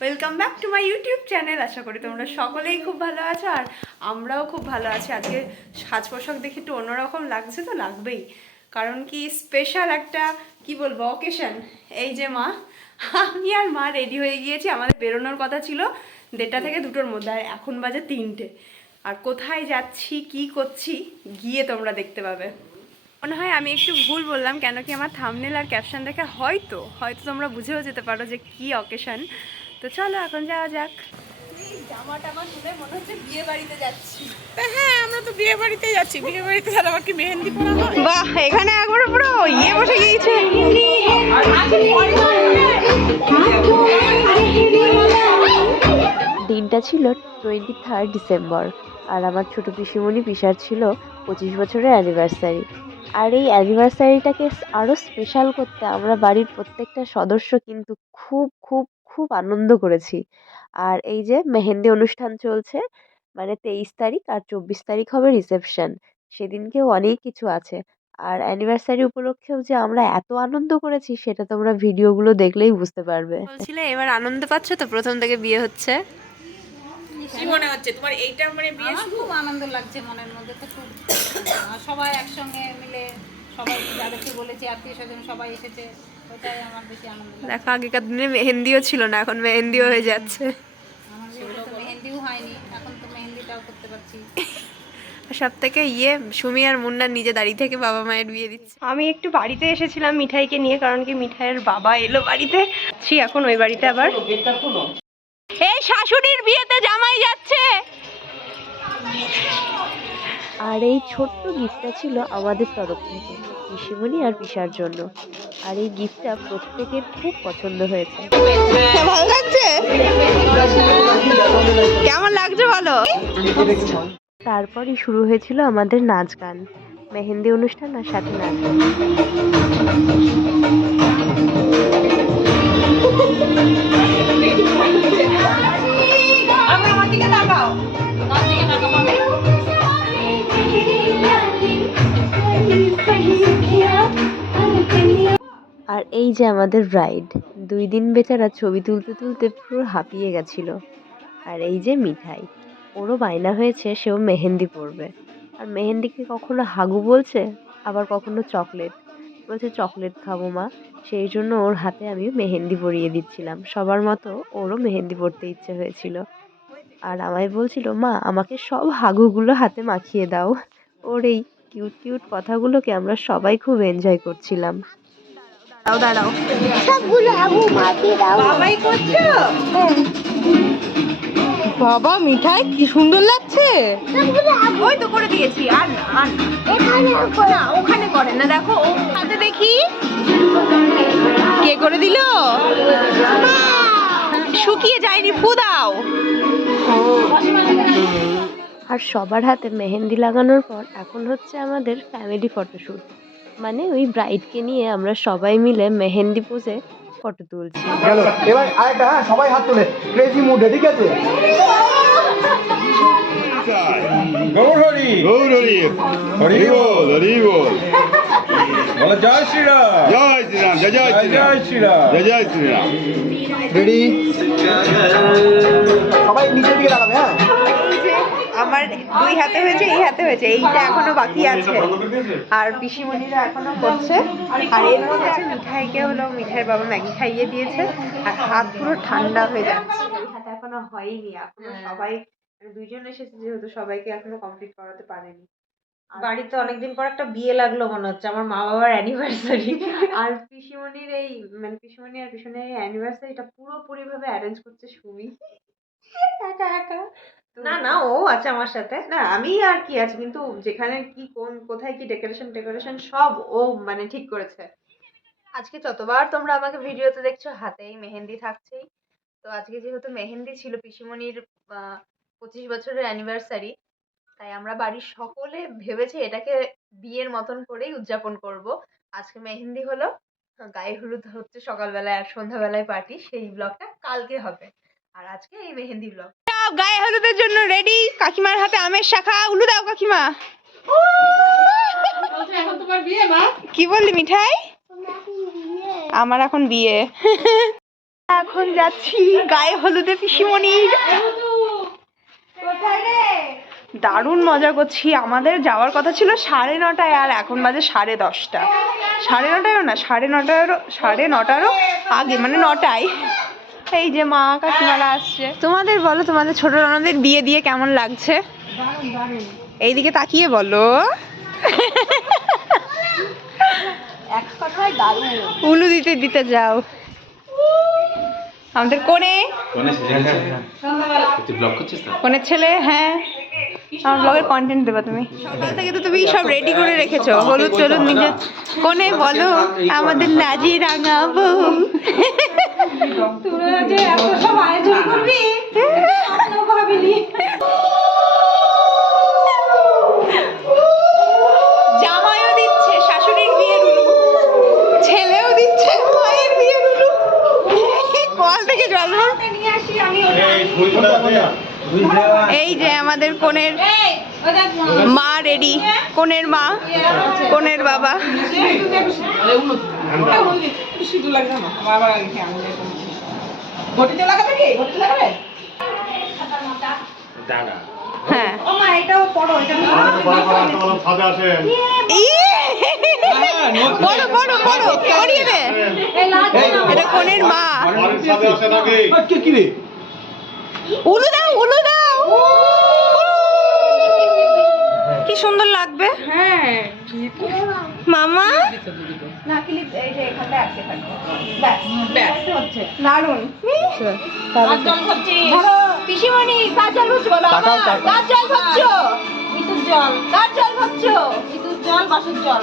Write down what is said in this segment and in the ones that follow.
Welcome back to my YouTube channel আশা করি তোমরা সকলেই খুব ভালো আছো আর আমরাও খুব ভালো আছি। আজকে সাজ পোশাক দেখে একটু অন্যরকম লাগছে তো, লাগবেই। কারণ কি স্পেশাল একটা, কি বলব অকেশন এই যে মা, আমি আর মা রেডি হয়ে গিয়েছি। আমাদের বেরোনোর কথা ছিল দেড়টা থেকে দুটোর মধ্যে, আর এখন বাজে তিনটে। আর কোথায় যাচ্ছি, কি করছি, গিয়ে তোমরা দেখতে পাবে। মনে হয় আমি একটু ভুল বললাম, কেন কি আমার থামনেল আর ক্যাপশন দেখে হয়তো হয়তো তোমরা বুঝেও যেতে পারো যে কি অকেশন তো চলো এখন যাওয়া যাক। জামা টামা তুলে মনে হচ্ছে বিয়ে বাড়িতে যাচ্ছি। হ্যাঁ আমরা তো বিয়ে বাড়িতে যাচ্ছি। বিয়ে বাড়িতে গেলে আবার কি মেহেন্দি পরা হয়? বাহ এখানে একবারে পুরো ইয়ে বসে গিয়েছে। দিনটা ছিল টোয়েন্টি থার্ড ডিসেম্বর আর আমার ছোট পিসিমণি পিসার ছিল পঁচিশ বছরের অ্যানিভার্সারি আর এই অ্যানিভার্সারিটাকে আরও স্পেশাল করতে আমরা বাড়ির প্রত্যেকটা সদস্য কিন্তু খুব খুব খুব আনন্দ করেছি। আর এই যে মেহেন্দি অনুষ্ঠান চলছে মানে তেইশ তারিখ আর চব্বিশ তারিখ হবে রিসেপশন। সেদিনকেও অনেক কিছু আছে। আর অ্যানিভার্সারি উপলক্ষেও যে আমরা এত আনন্দ করেছি সেটা তোমরা ভিডিওগুলো দেখলেই বুঝতে পারবে। বলছিলে এবার আনন্দ পাচ্ছ তো? প্রথম থেকে বিয়ে হচ্ছে। কি মনে হচ্ছে? তোমার এইটা মানে বিয়ে খুব আনন্দ লাগছে মনের মধ্যে তো খুব সবাই একসঙ্গে মিলে সবাই যাদেরকে বলেছি আত্মীয় স্বজন সবাই এসেছে। ওটাই আমার বেশি আনন্দ লাগছে দেখো আগেকার দিনে মেহেন্দিও ছিল না এখন মেহেন্দিও হয়ে যাচ্ছে। আমার বিয়েতে তো মেহেন্দিও হয়নি এখন তো মেহেন্দিটাও করতে পারছি। সব থেকে ইয়ে সুমি আর মুন্না নিজে দাঁড়িয়ে থেকে বাবা মায়ের বিয়ে দিচ্ছে। আমি একটু বাড়িতে এসেছিলাম মিঠাইকে নিয়ে কারণ কি মিঠাইয়ের বাবা এলো বাড়িতে। ছি এখন ওই বাড়িতে আবার। এই শাশুড়ির বিয়েতে জামাই যাচ্ছে। আর এই ছোট্ট গিফটটা ছিল আমাদের তরফ থেকে। পিসিমণি আর পিসার জন্য। আর এই গিফটটা প্রত্যেকের খুব পছন্দ হয়েছে। ভালো লাগছে? কেমন লাগছে বলো? তারপরই শুরু হয়েছিল আমাদের নাচ গান মেহেন্দি অনুষ্ঠান আর সাথে নাচ। গান আর এই যে আমাদের রাইড, দুই দিন বেচারা ছবি তুলতে তুলতে পুরো হাঁপিয়ে গেছিল। আর এই যে মিঠাই, ওরও বায়না হয়েছে, সেও মেহেন্দি পরবে। আর মেহেন্দিকে কখনো হাগু বলছে? আবার কখনো চকলেট? বলছে, চকলেট খাব মা। সেই জন্য ওর হাতে আমি মেহেন্দি পরিয়ে দিচ্ছিলাম। সবার মতো ওরও মেহেন্দি পরতে ইচ্ছে হয়েছিল। আর আমায় বলছিল, মা, আমাকে সব হাগুগুলো হাতে মাখিয়ে দাও। ওর এই কিউট কিউট কথাগুলোকে আমরা সবাই খুব এনজয় করছিলাম। দাও দাঁড়াও বাবাই করছ? বাবা মিঠাই কি সুন্দর লাগছে। ওই তো করে দিয়েছি আর না আর না। না ওখানে করে না দেখো ও হাতে দেখি। কে করে দিল? শুকিয়ে যায়নি ফু দাও। আর সবার হাতে মেহেন্দি লাগানোর পর এখন হচ্ছে আমাদের ফ্যামিলি ফটোশ্যুট মানে ওই ব্রাইডকে নিয়ে আমরা সবাই মিলে মেহেন্দি পোজে ফটো তুলছি। এবার আরেকটা হ্যাঁ সবাই হাত তোলে। ক্রেজি মুডে ঠিক আছে? জয় শ্রীরাম। জয় শ্রীরাম জয় শ্রীরাম। জয় শ্রীরাম। জয় শ্রীরাম। রেডি সবাই নিচের দিকে দাঁড়াবে হ্যাঁ? আমার দুই হাতে হয়েছে এই হাতে হয়েছে এইটা এখনও বাকি আছে। আর পিসিমণিরা এখনও করছে। আর এর মধ্যে আছে মিঠাইকে হলো মিঠাইয়ের বাবা ম্যাগি খাইয়ে দিয়েছে। আর হাত পুরো ঠান্ডা হয়ে যাচ্ছে। হাতে এখনও হয়নি এখনও সবাই মানে দুইজন এসেছে যেহেতু সবাইকে এখনও কমপ্লিট করাতে পারেনি। বাড়িতে অনেকদিন পর একটা বিয়ে লাগল মনে হচ্ছে আমার মা বাবার অ্যানিভার্সারি আর পিসিমণির এই মানে পিসিমণি আর পিসনের এই অ্যানিভার্সারিটা পুরোপুরি ভাবে অ্যারেঞ্জ করছে সুমি। একা একা। না না ও আছে আমার সাথে। না আমি আর কি আছে কিন্তু যেখানে কি কোন কোথায় কি ডেকোরেশন ডেকোরেশন সব ও মানে ঠিক করেছে। আজকে যতবার তোমরা আমাকে ভিডিওতে দেখছ হাতেই মেহেন্দি থাকছেই। তো আজকে যেহেতু মেহেন্দি ছিল পিসিমণির পঁচিশ বছরের অ্যানিভার্সারি তাই আমরা বাড়ির সকলে ভেবেছি এটাকে বিয়ের মতন করেই উদযাপন করব। আজকে মেহেন্দি হলো গায়ে হলুদ হচ্ছে সকালবেলায় আর সন্ধ্যাবেলায় পার্টি সেই ব্লগটা কালকে হবে। আর আজকে এই মেহেন্দি ব্লগ সব গায়ে হলুদের জন্য রেডি কাকিমার হাতে আমের শাখা উলু দাও কাকিমা। এখন তোমার বিয়ে মা কি বললি মিঠাই? আমার এখন বিয়ে। এখন যাচ্ছি গায়ে হলুদে পিসিমণির দারুণ মজা করছি। আমাদের যাওয়ার কথা ছিল সাড়ে নটায় আর এখন বাজে সাড়ে দশটা। সাড়ে নটায়ও না সাড়ে নটারও সাড়ে নটারও আগে মানে নটায়। এই যে মা কাকিমারা আসছে। তোমাদের বলো তোমাদের ছোট রানাদের বিয়ে দিয়ে কেমন লাগছে? এইদিকে তাকিয়ে বলো। উলু দিতে দিতে যাও। আমাদের কোনে। কোনের ছেলে হ্যাঁ। আমার ব্লগের কন্টেন্ট দেবা তুমি। সকাল থেকে তো তুমি সব রেডি করে রেখেছো। হলুদ টলুদ নিজে কোনে বলো আমাদের লাজি রাঙা বউ। তোরা যে এত সব আয়োজন করবি ভাবিনি। এই যে আমাদের কোনের মা। রেডি কোনের মা কোনের বাবা। শুধু লাগবে না আমার আবার আঙুলে ঘটিতে লাগাবে কি? ঘটিতে লাগাবে? হ্যাঁ। ও মা এটাও পড়ো এটা ই! পড়ো। পড়ো পড়ো পড়িয়ে দে। এটা কোনের মা। উলু দাও উলু দাও। কি সুন্দর লাগবে? হ্যাঁ। মামা? দারুণ পিসিমণি কার জল ভরছো বলো কার জল ভরছো? বিদ্যুৎ জল। কার জল ভরছো? বিদ্যুৎ জল বাসুর জল।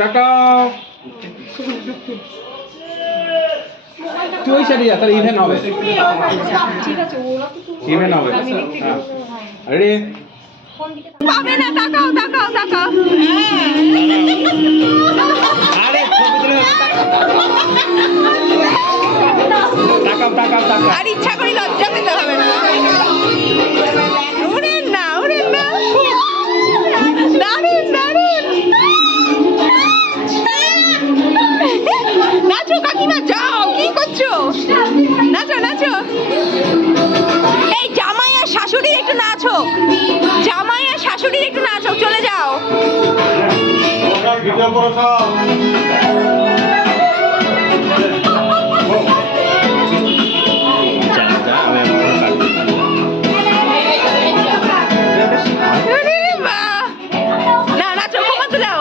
টাটা। তুই যা তাহলে ইভেন হবে। ইভেন হবে। রেডি পাবে না তাকাও তাকাও তাকাও। আরে তাকাও তাকাও তাকাও। আর ইচ্ছা করে লজ্জা পেতে হবে না। শাশুড়ির একটু নাচো জামাই আর শাশুড়ির একটু নাচো চলে যাও। বাহ! না নাচো ঘুমাতে দাও।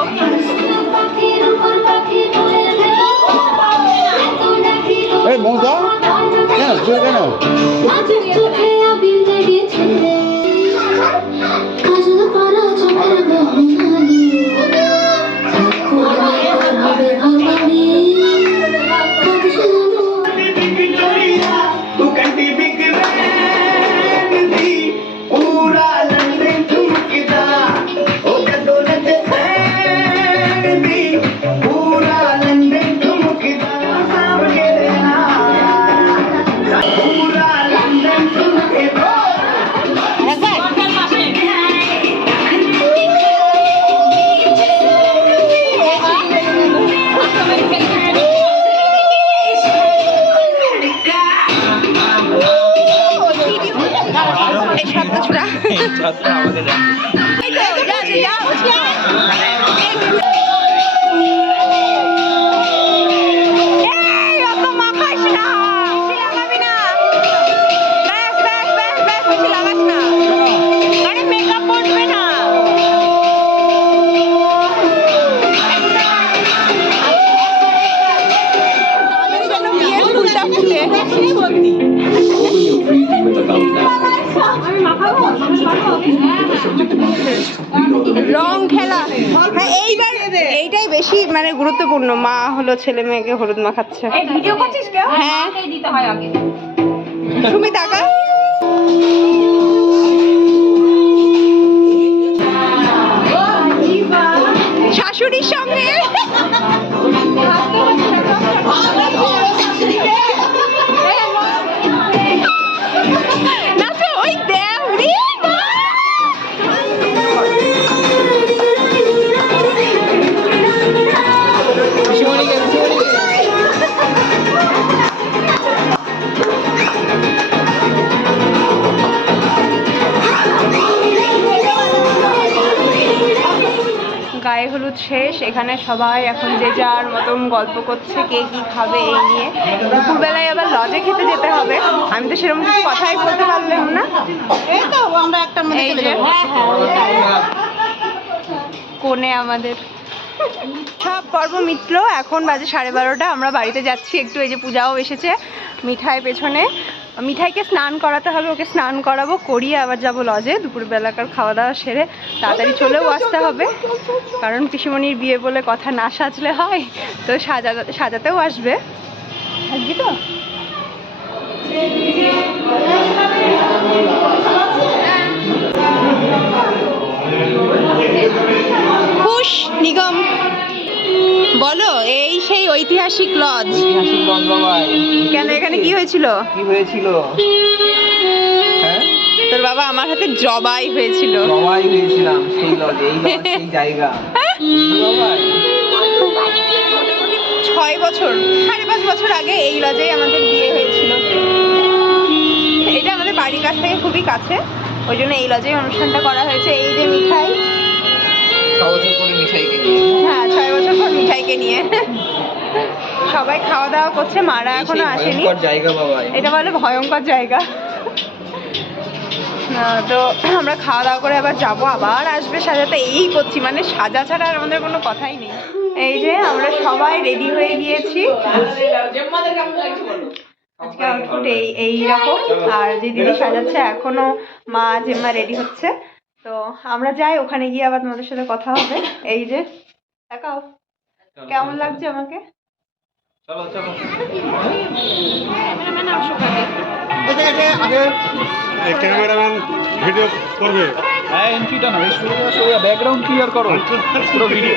সাতটা ছুড়া রং খেলা। হ্যাঁ এইবার এইটাই বেশি মানে গুরুত্বপূর্ণ। মা হলো ছেলে মেয়েকে হলুদ মাখাচ্ছে। ভিডিও করছিস হ্যাঁ। দিতে হয় আগে। তুমি টাকা শাশুড়ির সঙ্গে। এখানে সবাই এখন যে যার মতন গল্প করছে কে কি খাবে এই নিয়ে। দুপুরবেলায় আবার লজে খেতে যেতে হবে। আমি তো সেরকম কিছু কথাই বলতে পারলাম না। এই তো আমরা একটা এই যে কোণে আমাদের। সব পর্ব মিটল। এখন বাজে সাড়ে বারোটা। আমরা বাড়িতে যাচ্ছি। একটু এই যে পূজাও এসেছে মিঠাই পেছনে। মিঠাইকে স্নান করাতে হবে ওকে স্নান করাবো করিয়ে আবার যাব লজে দুপুরবেলাকার খাওয়া দাওয়া সেরে তাড়াতাড়ি চলেও আসতে হবে। কারণ পিসিমণির বিয়ে বলে কথা না সাজলে হয় তো সাজা সাজাতেও আসবে। থাকবি তো? খুশ নিগম। বলো এই সেই ঐতিহাসিক লজ ঐতিহাসিক লজ বাবাই কেন এখানে কি হয়েছিল? কি হয়েছিল? হ্যাঁ? তোর বাবা আমার হাতে জবাই হয়েছিল। সবাই হয়েছিলাম সেই লজে এই লজ সেই জায়গা। ছয় বছর সাড়ে পাঁচ বছর আগে এই লজেই আমাদের বিয়ে হয়েছিল। এটা আমাদের বাড়ির কাছ থেকে খুবই কাছে ওই জন্য এই লজেই অনুষ্ঠানটা করা হয়েছে। এই যে মিঠাই। মিঠাইকে নিয়ে। হ্যাঁ ছয় বছর পর মিঠাইকে নিয়ে। সবাই খাওয়া দাওয়া করছে মারা এখনও আসেনি। জায়গা বাবাই এটা বলে ভয়ঙ্কর জায়গা। তো আমরা খাওয়া দাওয়া করে আবার যাব আবার আসবে সাজাতে। এই করছি মানে সাজা ছাড়া আর আমাদের কোনো কথাই নেই। এই যে আমরা সবাই রেডি হয়ে গিয়েছি। আজকে আউটফুট এই এই রকম আর যে দিদি সাজাচ্ছে এখনও মা জেম্মা রেডি হচ্ছে। তো আমরা যাই ওখানে গিয়ে আবার তোমাদের সাথে কথা হবে। এই যে দেখাও। কেমন লাগছে আমাকে? চলো চলো। ক্যামেরাম্যান আসুক আগে ক্যামেরাম্যান ভিডিও করবে। হ্যাঁ এন্ট্রিটা না ব্যাকগ্রাউন্ড ক্লিয়ার করো। পুরো ভিডিও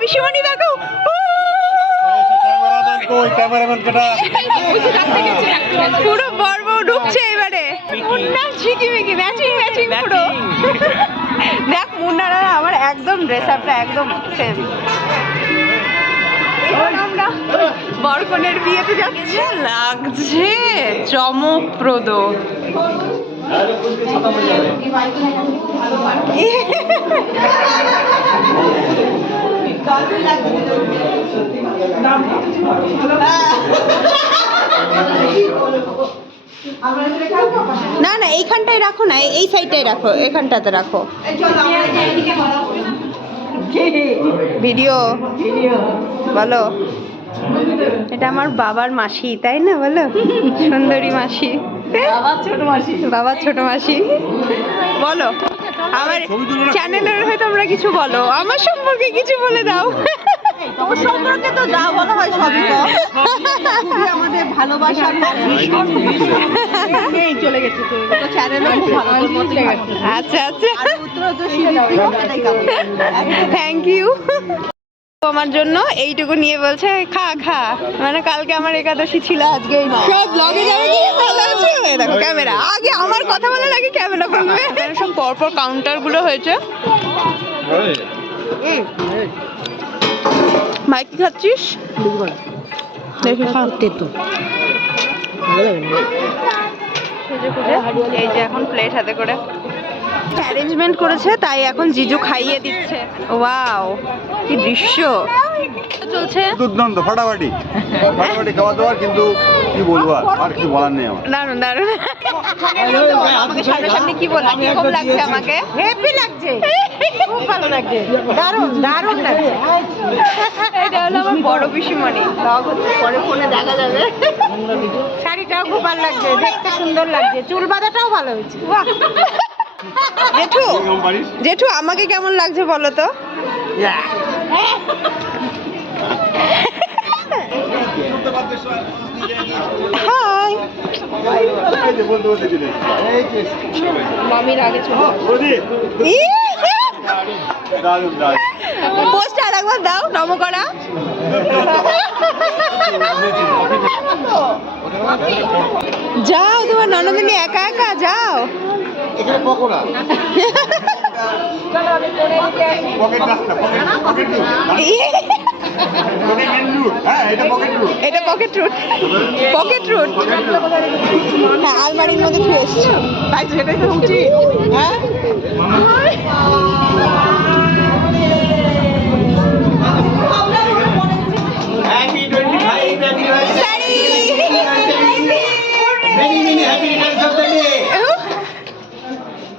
পিসিমণি দেখো। বর্ব ঢুকছে। মুন্না ঝিকিমিকি ম্যাচিং ম্যাচিং পুরো। দেখ মুন্নারা আমার একদম ড্রেস আপটা একদম সেম আমরা বরকনের বিয়েতে যাচ্ছি। লাগছে? চমকপ্রদ। না না এইখানটায় রাখো না এই সাইডটাই রাখো এখানটাতে রাখো। ভিডিও। বলো। এটা আমার বাবার মাসি তাই না বলো? সুন্দরী মাসি। আবার ছোট মাসি। বাবার ছোট মাসি। বলো। আমার চ্যানেলের হয়তো তোমরা কিছু বলো। আমার সম্পর্কে কিছু বলে দাও। তোর সম্পর্কে তো যা বলা হয় সবই খুবই আমাদের ভালোবাসার চলে গেছে তো। তো চ্যানেলও খুব ভালো তোর। আচ্ছা আচ্ছা। আর উত্তর তো শিল্পী এটাই কামনা থ্যাংক ইউ আমার জন্য এইটুকু নিয়ে বলছে খা খা। মানে কালকে আমার একাদশী ছিল আজকে সব ব্লগে যাবে ভালো আছে। দেখো ক্যামেরা আগে আমার কথা বলে লাগে ক্যামেরা বলবে সব পরপর কাউন্টারগুলো হয়েছে। ভাই কি খাচ্ছিস? দেখে। খা খুঁজে এই যে এখন প্লেট হাতে করে। অ্যারেঞ্জমেন্ট করেছে তাই এখন জিজু খাইয়ে দিচ্ছে। ওয়াও কি দৃশ্য। চলছে? দুর্দান্ত ফাটাফাটি। ফাটাফাটি খাওয়া দাওয়ার কিন্তু কি বলব আর? কিছু বলার নেই আমার। দারুণ দারুণ আমাকে সামনে কি বলছে কীরকম লাগছে আমাকে? হ্যাপি লাগছে। খুব ভালো লাগছে। দারুণ দারুণ লাগছে। এটা হলো আমার বড় পিসিমণি। ব্লগ হচ্ছে পরে ফোনে দেখা যাবে। শাড়িটাও খুব ভালো লাগছে দেখতে সুন্দর লাগছে। চুল বাঁধাটাও ভালো হয়েছে। বাহ। জেঠু জেঠু আমাকে কেমন লাগছে বলো তো? হাই। মামির আগে একবার দাও নম করা। যাও তোমার ননদিনী একা একা যাও। এখানে পকোড়া? পকেট রাস্তা pocket pocket route pocket route হ্যাঁ এটা পকেট রুট পকেট রুট হ্যাঁ আলমারির মধ্যে তাই তো সেটাই তো উচিত। হ্যাঁ?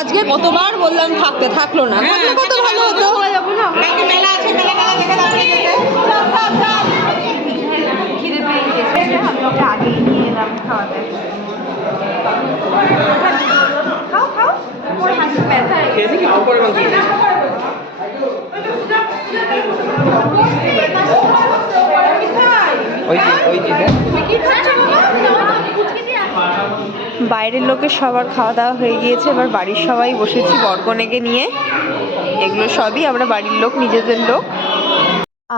আজকে কতবার বললাম থাকতে থাকল না থাকলে কত ভালো হতো ওই যে ওই দেখ। বাইরের লোকের সবার খাওয়া দাওয়া হয়ে গিয়েছে, এবার বাড়ির সবাই বসেছি বরকনেকে নিয়ে। এগুলো সবই আমরা বাড়ির লোক, নিজেদের লোক।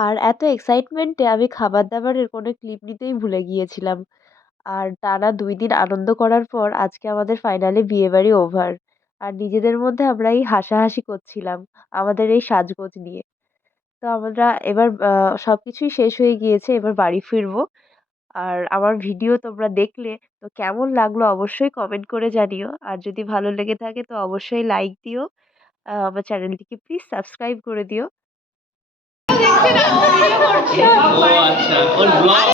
আর এত এক্সাইটমেন্টে আমি খাবার দাবারের কোনো ক্লিপ নিতেই ভুলে গিয়েছিলাম। আর টানা দুই দিন আনন্দ করার পর আজকে আমাদের ফাইনালি বিয়েবাড়ি ওভার আর নিজেদের মধ্যে আমরা এই হাসাহাসি করছিলাম, আমাদের এই সাজগোজ নিয়ে। তো আমরা এবার সব কিছুই শেষ হয়ে গিয়েছে, এবার বাড়ি ফিরবো। আর আমার ভিডিও তোমরা দেখলে তো কেমন লাগল অবশ্যই কমেন্ট করে জানিও। আর যদি ভালো লেগে থাকে তো অবশ্যই লাইক দিও। আমার চ্যানেলটিকে প্লিজ সাবস্ক্রাইব করে দিও।